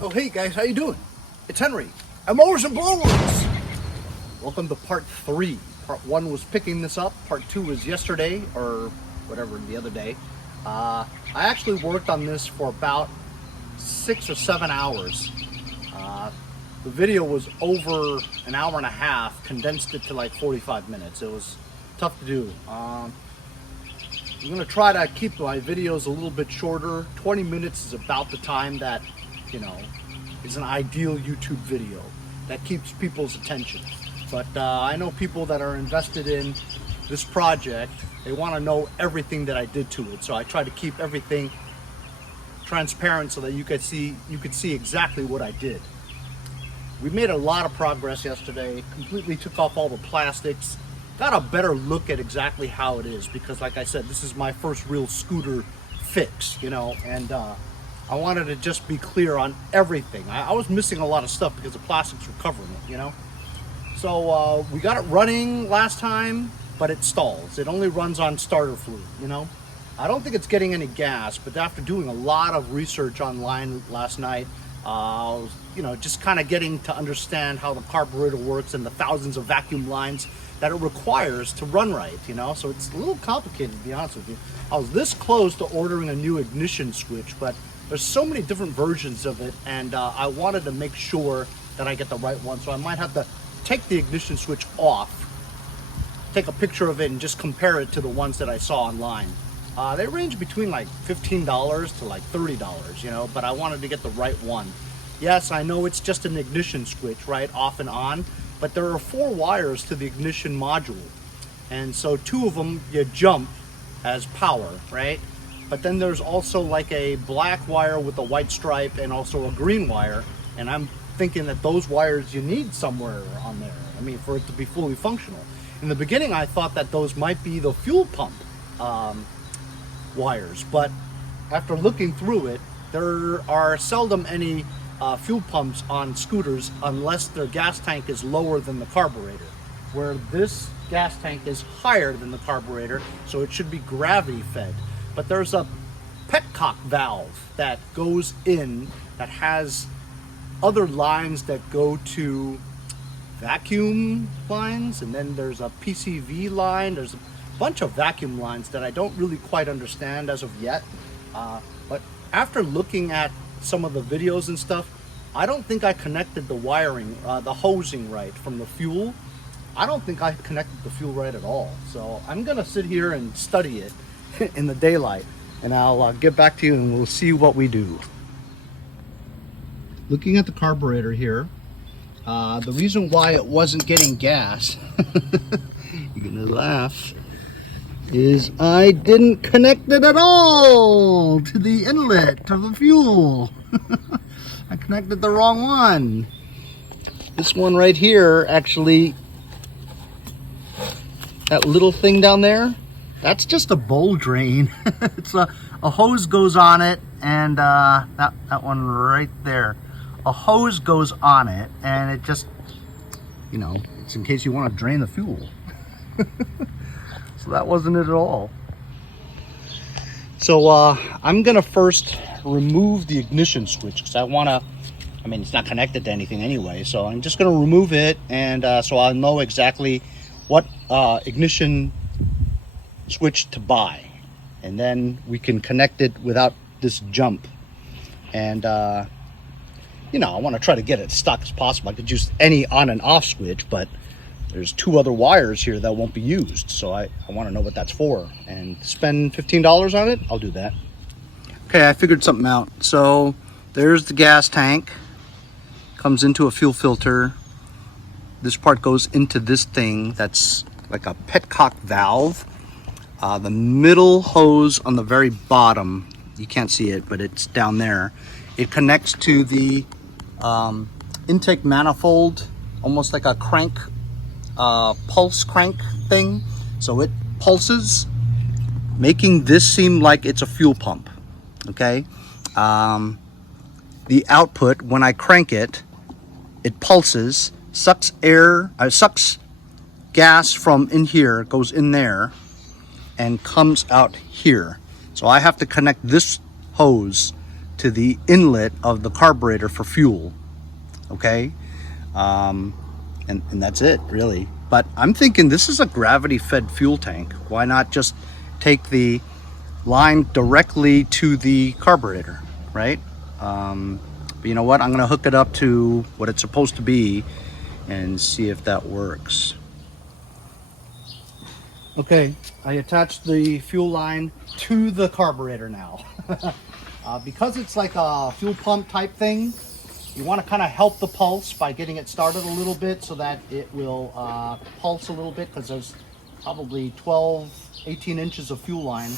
Oh, hey guys, how you doing? It's Henry at Mowers and Blowers. Welcome to part 3. Part 1 was picking this up. Part 2 was yesterday, or whatever, the other day. I actually worked on this for about 6 or 7 hours. The video was over an hour and a half, condensed it to like 45 minutes. It was tough to do. I'm going to try to keep my videos a little bit shorter. 20 minutes is about the time that, is an ideal YouTube video that keeps people's attention. But I know people that are invested in this project, they want to know everything that I did to it. So I try to keep everything transparent so that you could see exactly what I did. We made a lot of progress yesterday, completely took off all the plastics, got a better look at exactly how it is, because like I said, this is my first real scooter fix, and I wanted to just be clear on everything. I was missing a lot of stuff because the plastics were covering it, So we got it running last time, but it stalls. It only runs on starter fluid, I don't think it's getting any gas, but after doing a lot of research online last night, I was, just kind of getting to understand how the carburetor works and the thousands of vacuum lines that it requires to run right, so it's a little complicated, to be honest with you. I was this close to ordering a new ignition switch, but there's so many different versions of it, and I wanted to make sure that I get the right one, so I might have to take the ignition switch off, take a picture of it, and just compare it to the ones that I saw online. They range between like $15 to like $30, but I wanted to get the right one. Yes, I know it's just an ignition switch, right, off and on, but there are 4 wires to the ignition module. And so 2 of them you jump as power, right? But then there's also like a black wire with a white stripe and also a green wire. And I'm thinking that those wires you need somewhere on there, for it to be fully functional. In the beginning, I thought that those might be the fuel pump wires, but after looking through it, there are seldom any fuel pumps on scooters unless their gas tank is lower than the carburetor, where this gas tank is higher than the carburetor, so it should be gravity fed. But there's a petcock valve that goes in that has other lines that go to vacuum lines, and then there's a PCV line. There's a bunch of vacuum lines that I don't really quite understand as of yet, but after looking at some of the videos and stuff, I don't think I connected the wiring, the hosing right from the fuel. I don't think I connected the fuel right at all, so I'm gonna sit here and study it in the daylight, and I'll get back to you and we'll see what we do. Looking at the carburetor here, the reason why it wasn't getting gas, you're gonna laugh, is I didn't connect it at all to the inlet of the fuel. I connected the wrong one. This one right here, actually, that little thing down there, that's just a bowl drain. It's a hose goes on it, and that one right there, a hose goes on it, and it just, it's in case you want to drain the fuel. So that wasn't it at all. So I'm gonna first remove the ignition switch, because I want to, it's not connected to anything anyway, so I'm just gonna remove it, and so I'll know exactly what ignition switch to buy, and then we can connect it without this jump. And I want to try to get it stuck as possible. I could use any on and off switch, but there's 2 other wires here that won't be used, so I want to know what that's for, and spend $15 on it, I'll do that. Okay, I figured something out. So there's the gas tank, comes into a fuel filter. This part goes into this thing that's like a petcock valve. The middle hose on the very bottom, you can't see it, but it's down there. It connects to the intake manifold, almost like a crank, pulse crank thing. So it pulses, making this seem like it's a fuel pump. Okay, the output, when I crank it, it pulses, sucks gas from in here, goes in there, and comes out here. So I have to connect this hose to the inlet of the carburetor for fuel. Okay, and that's it really. But I'm thinking this is a gravity fed fuel tank. Why not just take the line directly to the carburetor, right? But you know what, I'm gonna hook it up to what it's supposed to be and see if that works. Okay, I attached the fuel line to the carburetor now. Because it's like a fuel pump type thing, you want to kind of help the pulse by getting it started a little bit so that it will pulse a little bit, because there's probably 18 inches of fuel line.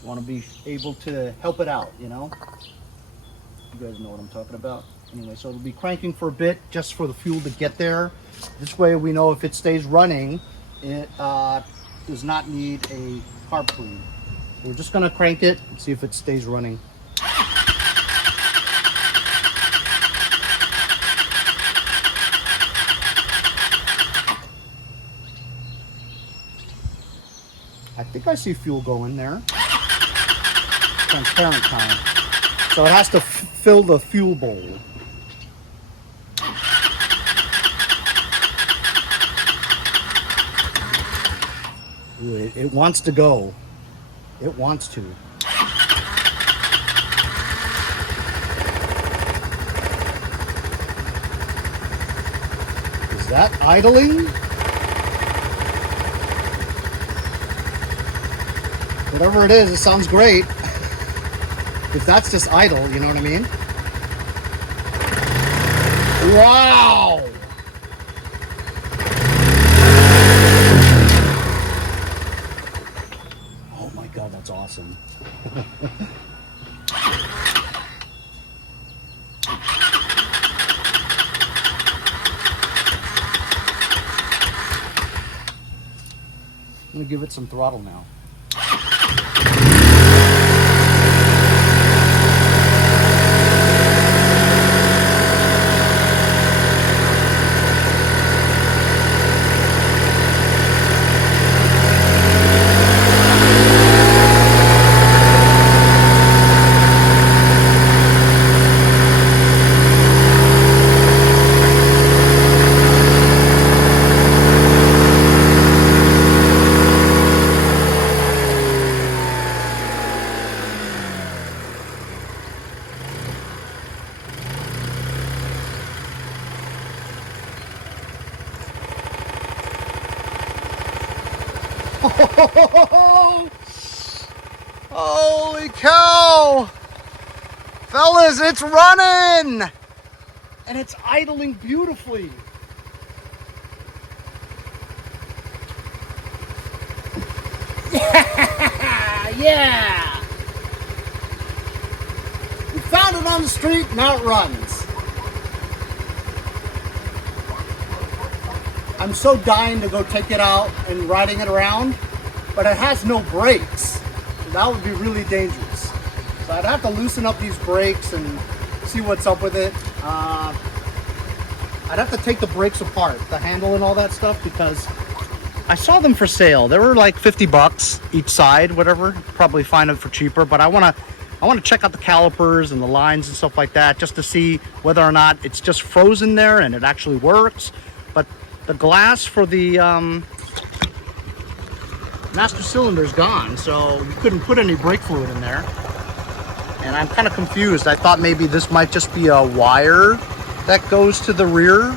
You want to be able to help it out, you know? You guys know what I'm talking about. Anyway, so it'll be cranking for a bit just for the fuel to get there. This way we know if it stays running, it does not need a carb clean. We're just going to crank it and see if it stays running. I think I see fuel going there. Transparent kind. So it has to fill the fuel bowl. Ooh, it wants to go. It wants to. Is that idling? Whatever it is, it sounds great. If that's just idle, you know what I mean? Wow! Oh my God, that's awesome. I'm gonna give it some throttle now. Holy cow! Fellas, it's running! And it's idling beautifully. Yeah! We found it on the street, now it runs. I'm so dying to go take it out and riding it around, but it has no brakes. So that would be really dangerous. So I'd have to loosen up these brakes and see what's up with it. I'd have to take the brakes apart, the handle and all that stuff, because I saw them for sale. They were like 50 bucks each side, whatever. Probably find them for cheaper, but I want to check out the calipers and the lines and stuff like that, just to see whether or not it's just frozen there and it actually works. But the glass for the master cylinder is gone, so you couldn't put any brake fluid in there. And I'm kind of confused. I thought maybe this might just be a wire that goes to the rear,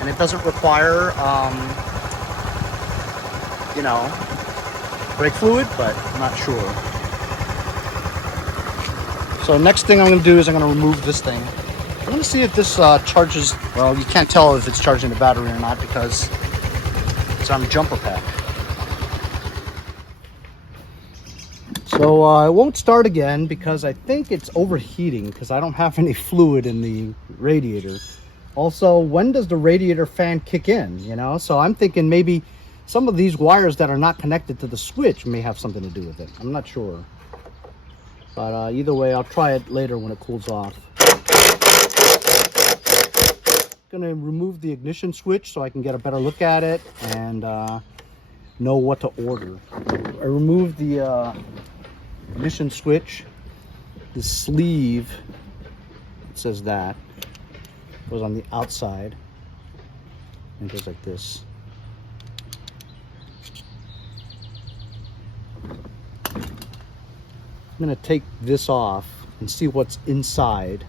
and it doesn't require, you know, brake fluid, but I'm not sure. So next thing I'm going to do is I'm going to remove this thing. I'm going to see if this charges. Well, you can't tell if it's charging the battery or not because it's on the jumper pack. So it won't start again because I think it's overheating because I don't have any fluid in the radiator. Also, when does the radiator fan kick in, you know? So I'm thinking maybe some of these wires that are not connected to the switch may have something to do with it. I'm not sure. But either way, I'll try it later when it cools off. Gonna remove the ignition switch so I can get a better look at it and know what to order. I removed the ignition switch. The sleeve, it says that, goes on the outside and goes like this. I'm gonna take this off and see what's inside.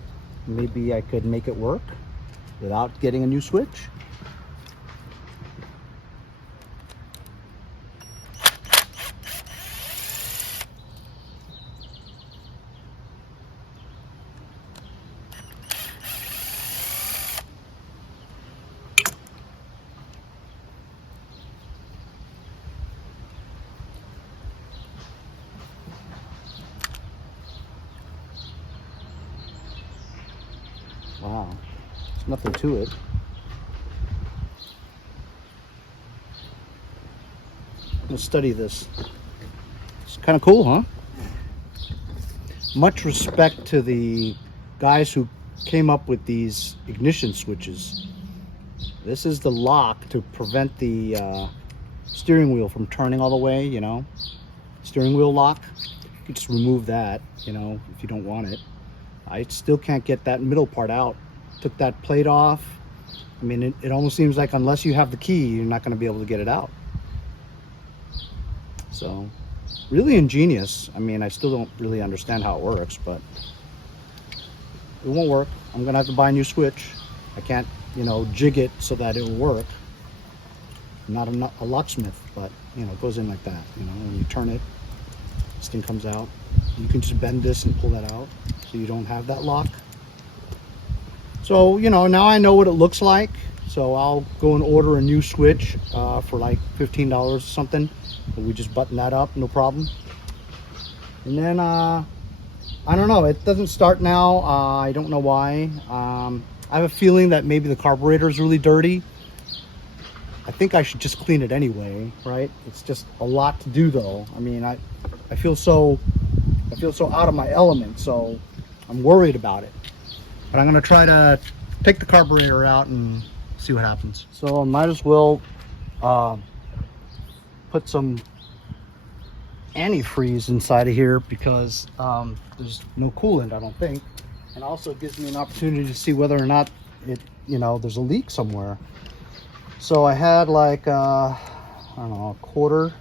Maybe I could make it work without getting a new switch. Wow, there's nothing to it. Let's study this. It's kind of cool, huh? Much respect to the guys who came up with these ignition switches. This is the lock to prevent the steering wheel from turning all the way, you know? Steering wheel lock. You can just remove that, you know, if you don't want it. I still can't get that middle part out. Took that plate off. I mean, it almost seems like unless you have the key, you're not going to be able to get it out. So, really ingenious. I mean, I still don't really understand how it works, but it won't work. I'm going to have to buy a new switch. I can't, you know, jig it so that it will work. I'm not a locksmith, but, you know, it goes in like that. You know, when you turn it, this thing comes out. You can just bend this and pull that out so you don't have that lock. So, you know, now I know what it looks like. So I'll go and order a new switch for like $15 or something. And we just button that up, no problem. And then, I don't know, it doesn't start now. I don't know why. I have a feeling that maybe the carburetor is really dirty. I think I should just clean it anyway, right? It's just a lot to do though. I mean, I feel so out of my element, so I'm worried about it. But I'm gonna try to take the carburetor out and see what happens. So I might as well put some antifreeze inside of here because there's no coolant, I don't think. And also it gives me an opportunity to see whether or not it, you know, there's a leak somewhere. So I had like, I don't know, a quarter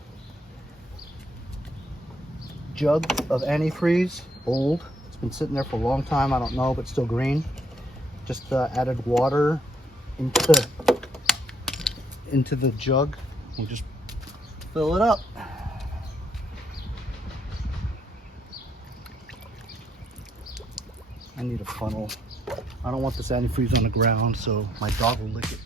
jug of antifreeze, old. It's been sitting there for a long time, I don't know, but still green. Just added water into the jug and just fill it up. I need a funnel. I don't want this antifreeze on the ground, so my dog will lick it.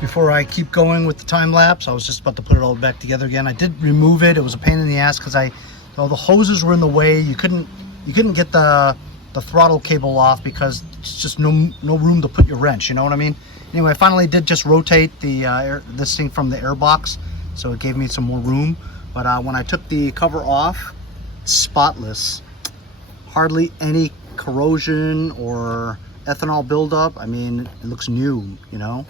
Before I keep going with the time lapse, I was just about to put it all back together again. I did remove it. It was a pain in the ass because the hoses were in the way. You couldn't get the throttle cable off because it's just no room to put your wrench. You know what I mean? Anyway, I finally did just rotate the this thing from the air box, so it gave me some more room. But when I took the cover off, spotless, hardly any corrosion or ethanol buildup. I mean, it looks new. You know.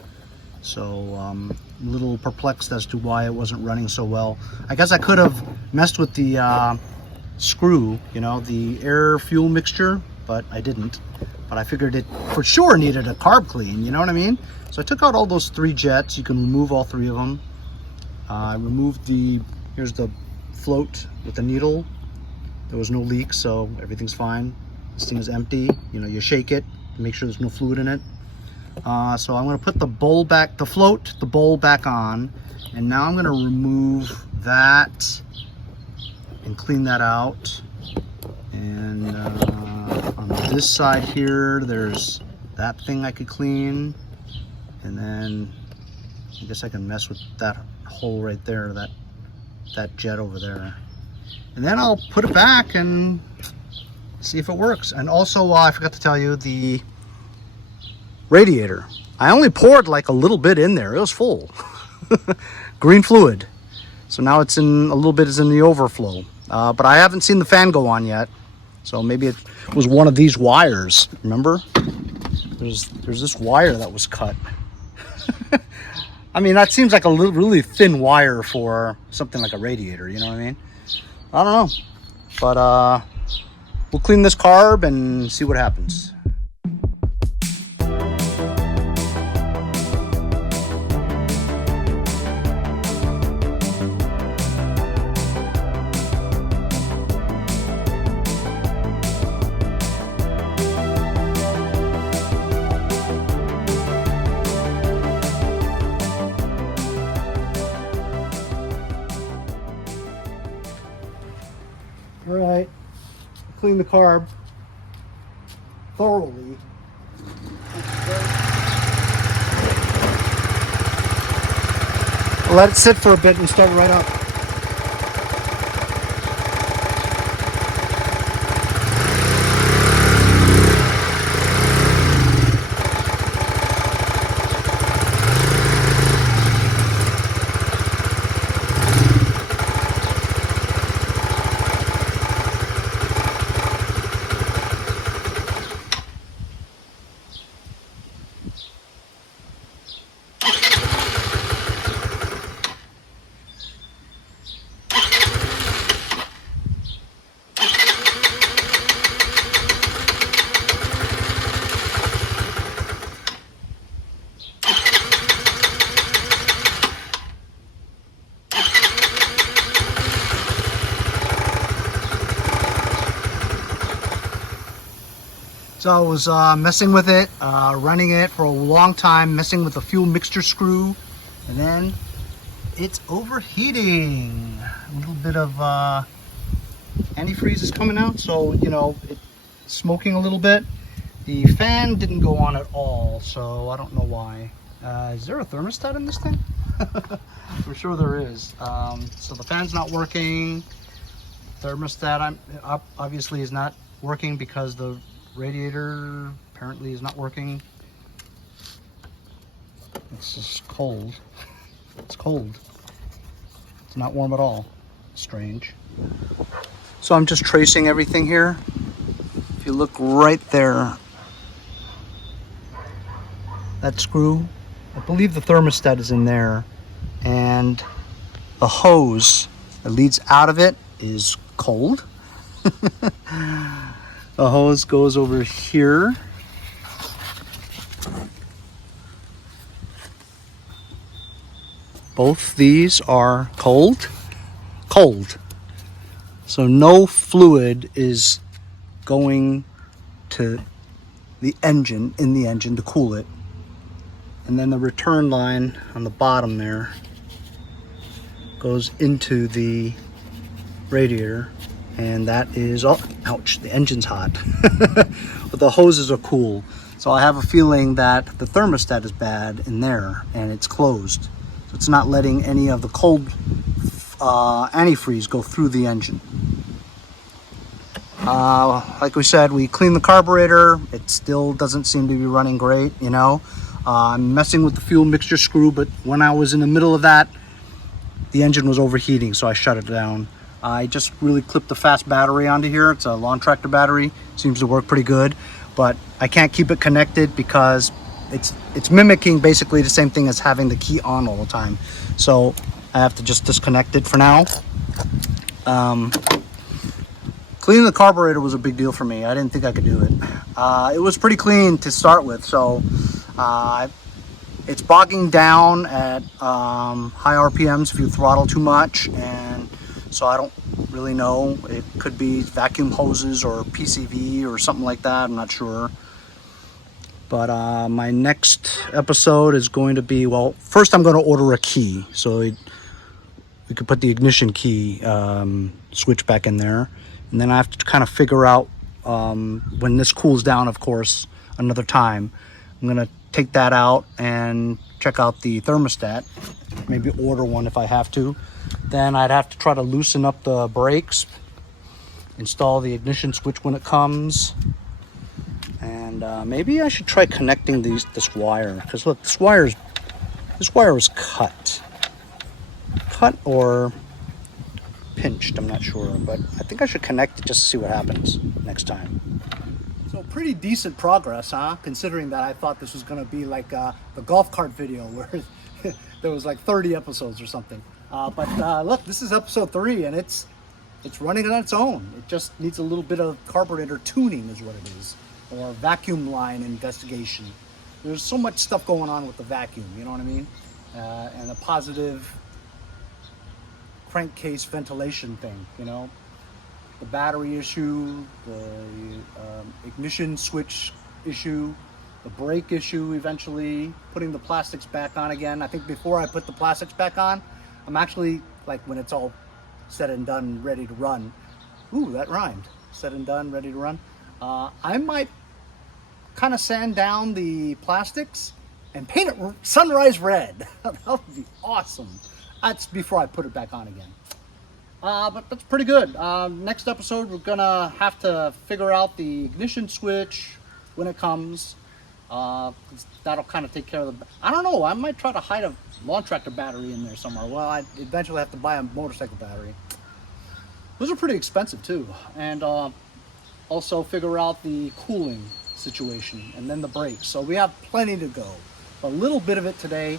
So a little perplexed as to why it wasn't running so well. I guess I could have messed with the screw, you know, the air fuel mixture, but I didn't. But I figured it for sure needed a carb clean, you know what I mean? So I took out all those 3 jets. You can remove all 3 of them. I removed here's the float with the needle. There was no leak, so everything's fine. This thing is empty. You know, you shake it to make sure there's no fluid in it. So I'm going to put the bowl back, the bowl back on, and now I'm going to remove that and clean that out And on this side here, there's that thing I could clean. And then I guess I can mess with that hole right there, that jet over there. And then I'll put it back and see if it works. And also, I forgot to tell you, the radiator. I only poured like a little bit in there. It was full. Green fluid. So now it's in, a little bit is in the overflow. But I haven't seen the fan go on yet. So maybe it was one of these wires. Remember? There's this wire that was cut. I mean, that seems like a really thin wire for something like a radiator, you know what I mean? I don't know. But we'll clean this carb and see what happens. All right, clean the carb thoroughly. Let it sit for a bit and start right up. So I was messing with it, running it for a long time, messing with the fuel mixture screw, and then it's overheating. A little bit of antifreeze is coming out, so you know, it's smoking a little bit. The fan didn't go on at all, so I don't know why. Is there a thermostat in this thing? I'm sure there is. So the fan's not working. Thermostat obviously is not working because the radiator apparently is not working. It's just cold. It's cold. It's not warm at all. Strange. So I'm just tracing everything here. If you look right there, that screw, I believe the thermostat is in there, and the hose that leads out of it is cold. The hose goes over here. Both these are cold. Cold. So no fluid is going to the engine, in the engine to cool it. And then the return line on the bottom there goes into the radiator. And that is, oh, ouch, the engine's hot. But the hoses are cool. So I have a feeling that the thermostat is bad in there and it's closed. So it's not letting any of the cold antifreeze go through the engine. Like we said, we cleaned the carburetor. It still doesn't seem to be running great, you know. I'm messing with the fuel mixture screw, but when I was in the middle of that, the engine was overheating, so I shut it down. I just really clipped the fast battery onto here. It's a lawn tractor battery. Seems to work pretty good, but I can't keep it connected because it's mimicking basically the same thing as having the key on all the time. So I have to just disconnect it for now. Cleaning the carburetor was a big deal for me. I didn't think I could do it. It was pretty clean to start with, so it's bogging down at high RPMs if you throttle too much, and so I don't really know. It could be vacuum hoses or PCV or something like that. I'm not sure. But my next episode is going to be, well, first I'm going to order a key. So we could put the ignition key switch back in there. And then I have to kind of figure out when this cools down, of course, another time. I'm gonna take that out and check out the thermostat, maybe order one if I have to. Then I'd have to try to loosen up the brakes, install the ignition switch when it comes, and maybe I should try connecting this wire, because look, this wire is cut or pinched, I'm not sure, but I think I should connect it just to see what happens next time. So pretty decent progress, huh? Considering that I thought this was going to be like the golf cart video where there was like 30 episodes or something. But look, this is episode 3 and it's running on its own. It just needs a little bit of carburetor tuning is what it is, or vacuum line investigation. There's so much stuff going on with the vacuum, you know what I mean? And a positive crankcase ventilation thing, you know, the battery issue, the ignition switch issue, the brake issue, eventually putting the plastics back on again. I think before I put the plastics back on, I'm actually, like, when it's all said and done, ready to run. Ooh, that rhymed. Said and done, ready to run. I might kind of sand down the plastics and paint it sunrise red. That would be awesome. That's before I put it back on again. But that's pretty good. Next episode, we're gonna have to figure out the ignition switch when it comes. That'll kind of take care of the... I don't know, I might try to hide a lawn tractor battery in there somewhere. Well, I eventually have to buy a motorcycle battery. Those are pretty expensive too. And also figure out the cooling situation and then the brakes. So we have plenty to go. A little bit of it today.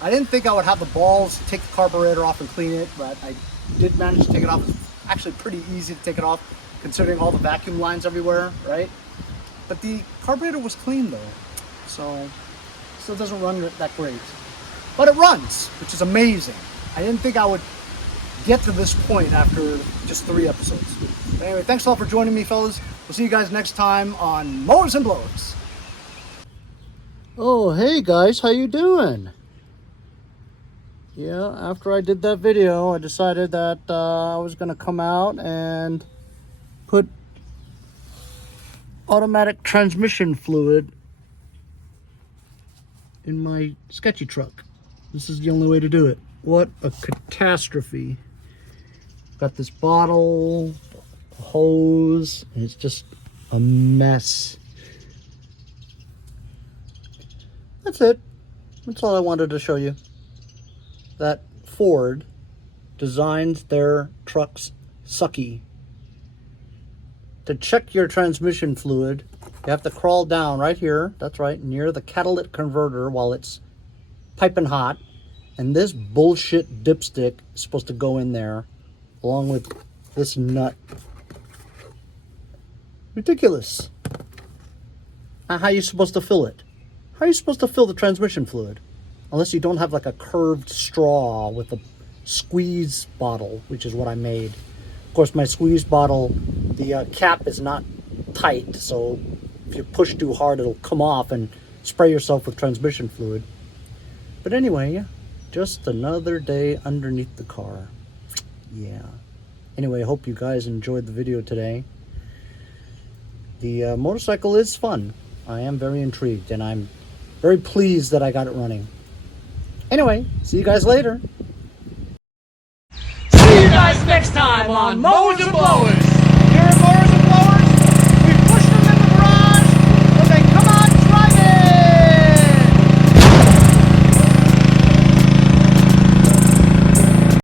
I didn't think I would have the balls to take the carburetor off and clean it, but I did manage to take it off. It's actually pretty easy to take it off considering all the vacuum lines everywhere, right? But the carburetor was clean though, so it still doesn't run that great. But it runs, which is amazing. I didn't think I would get to this point after just 3 episodes. But anyway, thanks a lot for joining me, fellas. We'll see you guys next time on Mowers and Blowers. Oh, hey guys, how you doing? Yeah, after I did that video, I decided that I was going to come out and put automatic transmission fluid in my sketchy truck. This is the only way to do it. What a catastrophe. Got this bottle, hose, and it's just a mess. That's it. That's all I wanted to show you. That Ford designs their trucks sucky. To check your transmission fluid, you have to crawl down right here, that's right, near the catalytic converter while it's piping hot. And this bullshit dipstick is supposed to go in there along with this nut. Ridiculous. How are you supposed to fill it? How are you supposed to fill the transmission fluid? Unless you don't have like a curved straw with a squeeze bottle, which is what I made. Of course, my squeeze bottle, the cap is not tight, so if you push too hard, it'll come off and spray yourself with transmission fluid. But anyway, yeah, just another day underneath the car. Yeah. Anyway, I hope you guys enjoyed the video today. The motorcycle is fun. I am very intrigued, and I'm very pleased that I got it running. Anyway, see you guys later. See you guys next time.